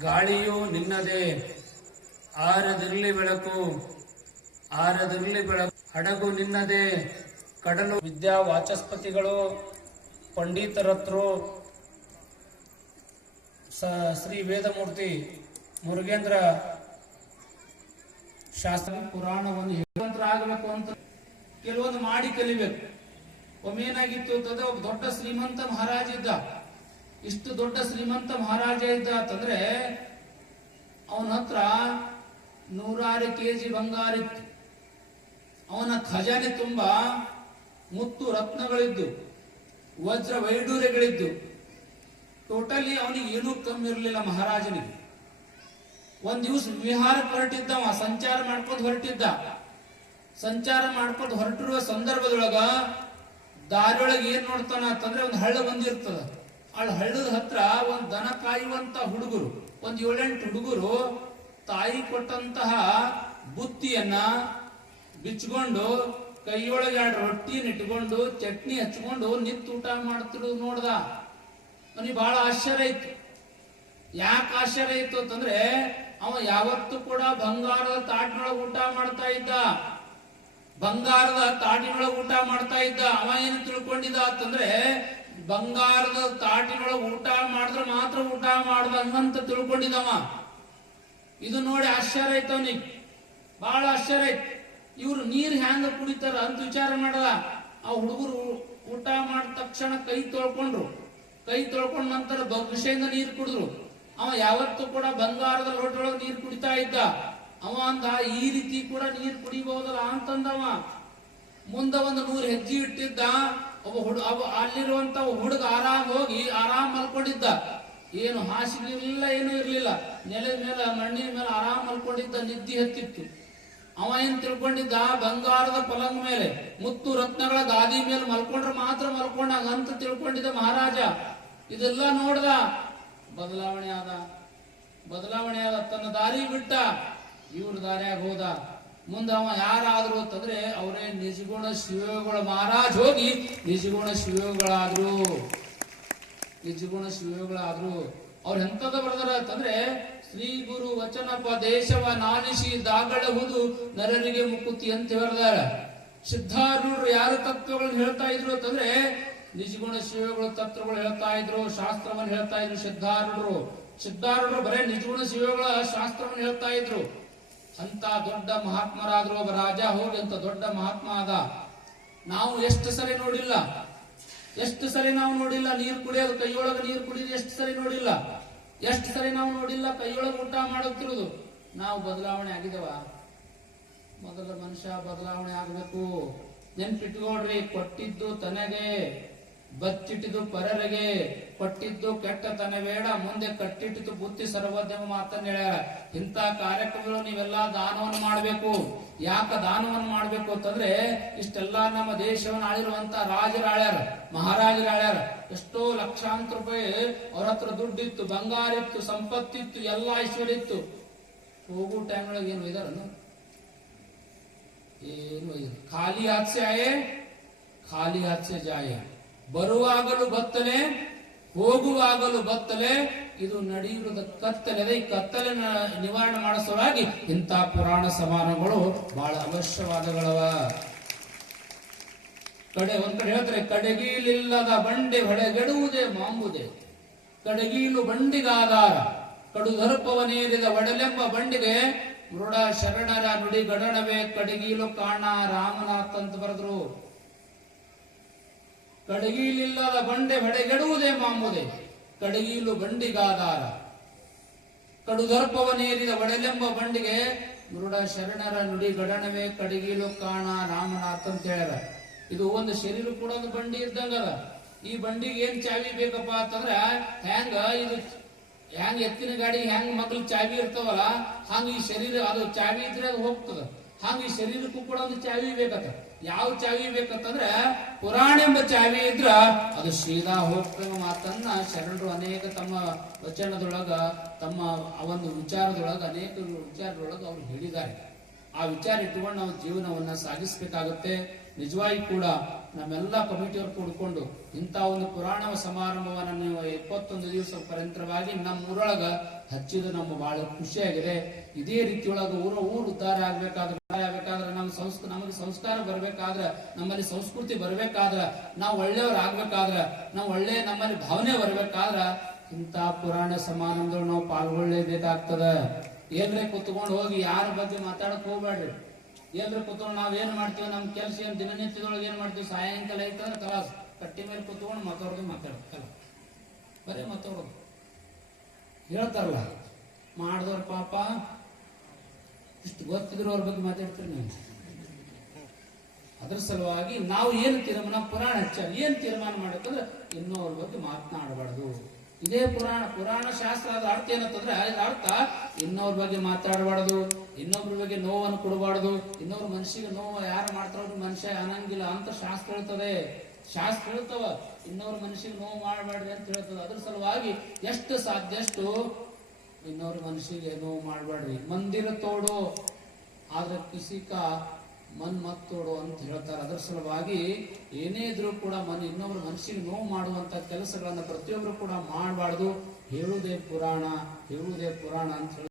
ಗಾಳಿಯು ನಿನ್ನದೇ. ಆರದಿರ್ಲಿ ಬೆಳಕು ಆರದಿರ್ಲಿ ಬೆಳಕು, ಹಡಗು ನಿನ್ನದೇ. ಕಡಲು ವಿದ್ಯಾ ವಾಚಸ್ಪತಿಗಳು ಪಂಡಿತರತ್ರು ಶ್ರೀ ವೇದಮೂರ್ತಿ ಮುರುಗೇಂದ್ರ ಶಾಸ್ತ್ರ ಪುರಾಣವನ್ನು ಹೇಗಂತರ ಆಗಬೇಕು ಅಂತ ಕೆಲವೊಂದು ಮಾಡಿ ಕಲಿಬೇಕು. ಒಮ್ಮೆ ಏನಾಗಿತ್ತು ಅಂತಂದ್ರೆ, ಒಬ್ಬ ದೊಡ್ಡ ಶ್ರೀಮಂತ ಮಹಾರಾಜ ಇದ್ದ. ಇಷ್ಟು ದೊಡ್ಡ ಶ್ರೀಮಂತ ಮಹಾರಾಜ ಇದ್ದ ಅಂತಂದ್ರೆ ಅವನ ಹತ್ರ ನೂರಾರು ಕೆಜಿ ಬಂಗಾರ ಇತ್ತು. ಅವನ ಖಜಾನೆ ತುಂಬಾ ಮುತ್ತು ರತ್ನಗಳಿದ್ದು, ವಜ್ರ ವೈಡೂರ್ಯಗಳಿದ್ದು ಟೋಟಲಿ ಅವನಿಗೆ ಏನೂ ಕಮ್ಮಿ ಇರಲಿಲ್ಲ ಮಹಾರಾಜನಿಗೆ. ಒಂದ್ ದಿವಸ ವಿಹಾರಕ್ಕೆ ಅವ ಸಂಚಾರ ಮಾಡ್ಕೊಂಡು ಹೊರಟಿದ್ದ. ಸಂಚಾರ ಮಾಡ್ಕೊಂಡು ಹೊರಟಿರುವ ಸಂದರ್ಭದೊಳಗ ದಾರಿಯೊಳಗೆ ಏನ್ ನೋಡ್ತಾನ ಅಂತಂದ್ರೆ ಒಂದು ಹಳ್ಳ ಬಂದಿರ್ತದ. ಆ ಹಳ್ಳದ ಹತ್ರ ಒಂದು ದನ ಕಾಯುವಂತ ಹುಡುಗರು, ಒಂದು ಏಳೆಂಟು ಹುಡುಗರು ತಾಯಿ ಕೊಟ್ಟಂತಹ ಬುತ್ತಿಯನ್ನ ಬಿಚ್ಕೊಂಡು ಕೈಯೊಳಗೆ ಎರಡು ರೊಟ್ಟಿನ ಇಟ್ಕೊಂಡು, ಚಟ್ನಿ ಹಚ್ಕೊಂಡು ನಿಂತು ಊಟ ಮಾಡ್ತಿರೋದು ನೋಡ್ದ. ಅವನಿಗೆ ಬಹಳ ಆಶ್ಚರ್ಯ ಇತ್ತು ಯಾಕೆ ಆಶ್ಚರ್ಯ ಇತ್ತು ಅಂತಂದ್ರೆ, ಅವ ಯಾವತ್ತೂ ಕೂಡ ಬಂಗಾರದ ತಾಟಿನೊಳಗೆ ಊಟ ಮಾಡ್ತಾ ಇದ್ದ. ಬಂಗಾರದ ತಾಟಿನೊಳಗೆ ಊಟ ಮಾಡ್ತಾ ಇದ್ದ. ಅವ ಏನು ತಿಳ್ಕೊಂಡಿದ್ದ ಅಂತಂದ್ರೆ ಬಂಗಾರದ ತಾಟಿನೊಳಗೆ ಊಟ ಮಾಡಿದ್ರೆ ಮಾತ್ರ ಊಟ ಮಾಡ್ದ ಹಂಗಂತ ತಿಳ್ಕೊಂಡಿದ್ದವ. ಇದು ನೋಡಿ ಆಶ್ಚರ್ಯ ಆಯ್ತು ಅವನಿಗೆ. ಬಹಳ ಆಶ್ಚರ್ಯ ಆಯ್ತು. ಇವ್ರು ನೀರ್ ಹ್ಯಾಂಗ ಕುಡಿತಾರ ಅಂತ ವಿಚಾರ ಮಾಡದ. ಆ ಹುಡುಗರು ಊಟ ಮಾಡಿದ ತಕ್ಷಣ ಕೈ ತೊಳ್ಕೊಂಡ್ರು. ಕೈ ತೊಳ್ಕೊಂಡ ನಂತರ ಭವಿಷ್ಯದಿಂದ ನೀರ್ ಕುಡಿದ್ರು. ಅವ ಯಾವತ್ತೂ ಕೂಡ ಬಂಗಾರದ ಲೋಟೊಳಗೆ ನೀರ್ ಕುಡಿತಾ ಇದ್ದ. ಅವ ಅಂದ, ಈ ರೀತಿ ಕೂಡ ನೀರ್ ಕುಡಿಬಹುದಲ್ಲ? ಅಂತಂದವ. ಮುಂದ ಒಂದು ನೂರು ಹೆಜ್ಜೆ ಇಟ್ಟಿದ್ದ. ಒಬ್ಬ ಹುಡು ಅಲ್ಲಿರುವಂತ ಹುಡುಗ ಆರಾಮ್ ಹೋಗಿ ಆರಾಮ್ ಮಲ್ಕೊಂಡಿದ್ದ. ಏನು ಹಾಸಿಗೆ ಇಲ್ಲ ಏನು ಇರ್ಲಿಲ್ಲ. ನೆಲದ ಮೇಲೆ, ಮಣ್ಣಿನ ಮೇಲೆ ಆರಾಮ್ ಮಲ್ಕೊಂಡಿದ್ದ, ನಿದ್ದೆ ಹತ್ತಿತ್ತು. ಅವ ಏನ್ ತಿಳ್ಕೊಂಡಿದ್ದ? ಬಂಗಾರದ ಪಲಂಗ್ ಮೇಲೆ, ಮುತ್ತು ರತ್ನಗಳ ಗಾದಿ ಮೇಲೆ ಮಲ್ಕೊಂಡ್ರೆ ಮಾತ್ರ ಮಲ್ಕೊಂಡಾಗ ಅಂತ ತಿಳ್ಕೊಂಡಿದ್ದ ಮಹಾರಾಜ. ಇದೆಲ್ಲ ನೋಡ್ದ. ಬದಲಾವಣೆ ಆದ. ಬದಲಾವಣೆ ಆದ, ತನ್ನ ದಾರಿ ಬಿಟ್ಟ. ಇವ್ರ ದಾರಿಯಾಗ ಹೋದ. ಮುಂದ ಅವ ಯಾರಾದ್ರು ಅಂತಂದ್ರೆ ಅವರೇ ನಿಜಗುಣ ಶಿವಗಳ ಮಹಾರಾಜ್ ಹೋಗಿ ನಿಜಗುಣ ಶಿವಗಳಾದ್ರು ನಿಜಗುಣ ಶಿವಗಳಾದ್ರು ಅವ್ರು ಎಂತದ ಬರ್ದಾರ ಅಂತಂದ್ರೆ, ಶ್ರೀ ಗುರು ವಚನಪ್ಪ ದೇಶವ ನಾನಿಸಿ ದಾಗಳಹುದು ನರರಿಗೆ ಮುಕುತಿ ಅಂತ ಹೇಳ್ದಾರ ಸಿದ್ಧಾರೂಢರು ಯಾರು ತತ್ವಗಳನ್ನ ಹೇಳ್ತಾ ಇದ್ರು ಅಂತಂದ್ರೆ, ನಿಜಗುಣ ಶಿವಗಳು ತತ್ವಗಳು ಹೇಳ್ತಾ ಇದ್ರು, ಶಾಸ್ತ್ರವನ್ನು ಹೇಳ್ತಾ ಇದ್ರು ಸಿದ್ಧಾರೂಢರು. ಸಿದ್ಧಾರೂಢರು ಬರೇ ನಿಜಗುಣ ಶಿವಗಳ ಶಾಸ್ತ್ರವನ್ನು ಹೇಳ್ತಾ ಇದ್ರು. ಅಂತ ದೊಡ್ಡ ಮಹಾತ್ಮರಾದ್ರೂ ಒಬ್ಬ ರಾಜ, ಹೋಗಿ ಅಂತ ದೊಡ್ಡ ಮಹಾತ್ಮ ಆದ ನಾವು ಎಷ್ಟು ಸರಿ ನೋಡಿಲ್ಲ. ಎಷ್ಟು ಸರಿ ನಾವು ನೋಡಿಲ್ಲ, ನೀರು ಕುಡಿಯೋದು, ಕೈಯೊಳಗೆ ನೀರು ಕುಡಿಯೋದು ಎಷ್ಟು ಸರಿ ನೋಡಿಲ್ಲ. ಎಷ್ಟು ಸರಿ ನಾವು ನೋಡಿಲ್ಲ, ಕೈಯೊಳಗೆ ಊಟ ಮಾಡುತ್ತಿರುವುದು. ನಾವು ಬದಲಾವಣೆ ಆಗಿದವ? ಮೊದಲ ಮನುಷ್ಯ ಬದಲಾವಣೆ ಆಗಬೇಕು. ನೆನ್ಪಿಟ್ಕೊಳ್ರಿ, ಕೊಟ್ಟಿದ್ದು ತನಗೆ. ಬಚ್ಚಿಟ್ಟಿದ್ದು ಪರರಿಗೆ ಕೊಟ್ಟಿದ್ದು ಕೆಟ್ಟತನ ಬೇಡ, ಮುಂದೆ ಕಟ್ಟಿಟ್ಟಿದ್ದು ಬುತ್ತಿ ಸರ್ವೋದ್ಯಮ ಮಾತನ್ನ ಹೇಳ್ಯಾರ. ಇಂಥ ಕಾರ್ಯಕ್ರಮಗಳು ನೀವೆಲ್ಲ ದಾನವನ್ನು ಮಾಡಬೇಕು. ಯಾಕ ದಾನವನ್ನು ಮಾಡಬೇಕು ಅಂತಂದ್ರೆ, ಇಷ್ಟೆಲ್ಲ ನಮ್ಮ ದೇಶವನ್ನು ಆಳಿರುವಂತ ರಾಜರಾಳ್ಯಾರ ಮಹಾರಾಜರಾಳ್ಯಾರ ಎಷ್ಟೋ ಲಕ್ಷಾಂತರ ರೂಪಾಯಿ ಅವ್ರ ಹತ್ರ ದುಡ್ಡಿತ್ತು, ಬಂಗಾರ ಇತ್ತು, ಸಂಪತ್ತಿತ್ತು, ಎಲ್ಲ ಐಶ್ವರ್ಯ ಇತ್ತು. ಹೋಗೋ ಟೈಮ್ ಒಳಗೆ ಏನು ಒಯ್ದಾರನು ಏನು ಖಾಲಿ ಹಾಸ್ಯ ಖಾಲಿ ಹಾಸ್ಯ ಜಾಯೆ. ಬರುವಾಗಲೂ ಬತ್ತಲೆ, ಹೋಗುವಾಗಲೂ ಬತ್ತಲೆ, ಇದು ನಡೆಯುವುದ ಕತ್ತಲೆ ಈ ಕತ್ತಲೆ ನಿವಾರಣೆ ಇಂಥ ಪುರಾಣ ಸಮಾನಗಳು ಬಹಳ ಅವಶ್ಯವಾದಗಳವ. ಕಡೆ ಒಂದ್ ಕಡೆ ಹೇಳ್ತಾರೆ, ಕಡೆಗೀಲಿಲ್ಲದ ಬಂಡೆ ಹೊಡೆಗೆಡುವುದೇ ಮಾಂಬುದೇ. ಕಡೆಗೀಲು ಬಂಡಿಗಾಧಾರ ಕಡುದರ್ಪವನೇರಿದ ಒಡಲೆಂಬ ಬಂಡಿಗೆ ಮೃಡ ಶರಣರ ನುಡಿ ಗಡಣವೇ. ಕಡಗೀಲು ಕಾಣ ರಾಮನಾಥ್ ಅಂತ ಬರೆದ್ರು. ಕಡಗೀಲಿಲ್ಲದ ಬಂಡೆ ಹೊಡೆಗೆಡುವುದೇ ಮಾಮುದೆ. ಕಡಗೀಲು ಬಂಡಿಗಾದಾರ. ಕಡುದರ್ಪವನೇರಿದ ಒಡಲೆಂಬ ಬಂಡಿಗೆ ಮೃಡ ಶರಣರ ನುಡಿ ಗಡಣವೇ ಕಡಗೀಲು ಕಾಣ ರಾಮನಾಥ್ ಅಂತ ಹೇಳ್ಯಾರ ಇದು ಒಂದು ಶರೀರ ಕೂಡ ಒಂದು ಬಂಡಿ ಇದ್ದಂಗದ. ಈ ಬಂಡಿಗೆ ಏನ್ ಚಾವಿ ಬೇಕಪ್ಪ ಅಂತಂದ್ರ, ಹ್ಯಾಂಗ ಇದು ಹ್ಯಾಂಗ್ ಎತ್ತಿನ ಗಾಡಿ ಹೆಂಗ್ ಮಕ್ಳು ಚಾವಿ ಇರ್ತಾವಲ್ಲ, ಹಂಗ ಈ ಶರೀರ, ಅದು ಚಾವಿ ಇದ್ರೆ ಅದು ಹೋಗ್ತದ. ಹಂಗ ಈ ಶರೀರಕ್ಕೂ ಕೂಡ ಒಂದು ಚಾವಿ ಬೇಕತ್ತ ಯಾವ ಚಾವಿ ಬೇಕಂತಂದ್ರೆ ಪುರಾಣ ಎಂಬ ಚಾವಿ ಇದ್ರ ಅದು ಸೀದಾ ಹೋಗ್ತ ಮಾತನ್ನ ಶರಣರು ಅನೇಕ ತಮ್ಮ ವಚನದೊಳಗ, ತಮ್ಮ ಆ ಒಂದು ವಿಚಾರದೊಳಗ, ಅನೇಕ ವಿಚಾರದೊಳಗ ಅವ್ರು ಹೇಳಿದ್ದಾರೆ. ಆ ವಿಚಾರ ಇಟ್ಟುಕೊಂಡು ನಾವು ಜೀವನವನ್ನ ಸಾಗಿಸ್ಬೇಕಾಗುತ್ತೆ. ನಿಜವಾಗಿ ಕೂಡ ನಮ್ಮೆಲ್ಲ ಕಮಿಟಿಯವರು ಕೂಡ್ಕೊಂಡು ಇಂಥ ಒಂದು ಪುರಾಣ ಸಮಾರಂಭವನ್ನ ನೀವು ಇಪ್ಪತ್ತೊಂದು ದಿವಸ ಪರ್ಯಂತರವಾಗಿ ನಮ್ಮ ಊರೊಳಗ ಹಚ್ಚಿದ ನಮ್ಮ ಬಹಳ ಖುಷಿಯಾಗಿದೆ. ಇದೇ ರೀತಿಯೊಳಗ ಊರ, ಊರು ಉದ್ಧಾರ ಆಗ್ಬೇಕಾದ್ರೆ ಉದ್ಧಾರ ಆಗ್ಬೇಕಾದ್ರೆ ನಮ್ಮ ಸಂಸ್ಕಾರ ನಮಗೆ ಸಂಸ್ಕಾರ ಬರ್ಬೇಕಾದ್ರೆ, ನಮ್ಮಲ್ಲಿ ಸಂಸ್ಕೃತಿ ಬರ್ಬೇಕಾದ್ರೆ, ನಾವು ಒಳ್ಳೆಯವ್ರು ಆಗ್ಬೇಕಾದ್ರೆ, ನಾವು ಒಳ್ಳೆ ನಮ್ಮಲ್ಲಿ ಭಾವನೆ ಬರ್ಬೇಕಾದ್ರ, ಇಂಥ ಪುರಾಣ ಸಮಾರಂಭಗಳು ನಾವು ಪಾಲ್ಗೊಳ್ಳೇಬೇಕಾಗ್ತದ. ಏನ್ರೆ ಕುತ್ಕೊಂಡು ಹೋಗಿ ಯಾರ ಬಗ್ಗೆ ಮಾತಾಡಕ್ ಹೋಗ್ಬೇಡ್ರಿ ಏನ್ರೆ ಕುತ್ಕೊಂಡು ನಾವ್ ಏನ್ ಮಾಡ್ತೀವಿ ನಮ್ ಕೆಲ್ಸ ಏನ್ ದಿನನಿತ್ಯದೊಳಗೆ ಏನ್ ಮಾಡ್ತೀವಿ ಸಾಯಂಕಾಲ ಐತಂದ್ರೆ ಕಲಾಸ್ ಕಟ್ಟಿ ಮೇಲೆ ಕುತ್ಕೊಂಡು ಮಾತಾಡೋದು ಮಾತಾಡ್ತಲ್ಲ ಬರೀ ಮಾತಾಡೋದು ಹೇಳ್ತಾರಲ್ಲ, ಮಾಡಿದವ್ರ ಪಾಪ ಇಷ್ಟು ಗೊತ್ತಿದ್ರು ಅವ್ರ ಬಗ್ಗೆ ಮಾತಾಡ್ತೀರಿ ನೀವು. ಅದರ ಸಲುವಾಗಿ ನಾವು ಏನು ತೀರ್ಮಾನ, ಪುರಾಣ ಹೆಚ್ಚಾಗಿ ಏನ್ ತೀರ್ಮಾನ ಮಾಡಬೇಕಂದ್ರೆ ಇನ್ನೂ ಅವ್ರ ಬಗ್ಗೆ ಮಾತನಾಡಬಾರ್ದು. ಇದೇ ಪುರಾಣ ಪುರಾಣ ಶಾಸ್ತ್ರ ಅದ್ರ ಅರ್ಥ ಏನಂತಂದ್ರೆ ಅದರ ಅರ್ಥ ಇನ್ನೊವ್ರ ಬಗ್ಗೆ ಮಾತಾಡಬಾರ್ದು ಇನ್ನೊಬ್ರ ಬಗ್ಗೆ ನೋವನ್ನು ಕೊಡಬಾರ್ದು, ಇನ್ನೊಬ್ರು ಮನುಷ್ಯಗೆ ನೋವು ಯಾರು ಮಾಡ್ತಾರೋ ಮನುಷ್ಯ ಅನ್ನಂಗಿಲ್ಲ ಅಂತ ಶಾಸ್ತ್ರ ಹೇಳ್ತದೆ. ಶಾಸ್ತ್ರ ಹೇಳ್ತವ, ಇನ್ನೊಬ್ರ ಮನುಷ್ಯಗೆ ನೋವು ಮಾಡಬಾರ್ದು ಅಂತ ಹೇಳ್ತದೆ. ಅದ್ರ ಸಲುವಾಗಿ ಎಷ್ಟು ಸಾಧ್ಯ ಅಷ್ಟು ಇನ್ನೊಬ್ರ ಮನಸ್ಸಿಗೆ ನೋವು ಮಾಡಬೇಡ್ರಿ. ಮಂದಿರ ತೋಡು, ಆದ್ರೆ ಕಿಸಿಕ ಮನ್ ಮತ್ತೋಡು ಅಂತ ಹೇಳ್ತಾರೆ. ಅದರ ಸಲುವಾಗಿ ಏನೇ ಇದ್ರೂ ಕೂಡ ಮನ್ ಇನ್ನೊಬ್ರ ಮನಸ್ಸಿಗೆ ನೋವು ಮಾಡುವಂತ ಕೆಲಸಗಳನ್ನ ಪ್ರತಿಯೊಬ್ರು ಕೂಡ ಮಾಡಬಾರ್ದು. ಹೇಳುದೇ ಪುರಾಣ ಹೇಳುದೇ ಪುರಾಣ ಅಂತ ಹೇಳಿ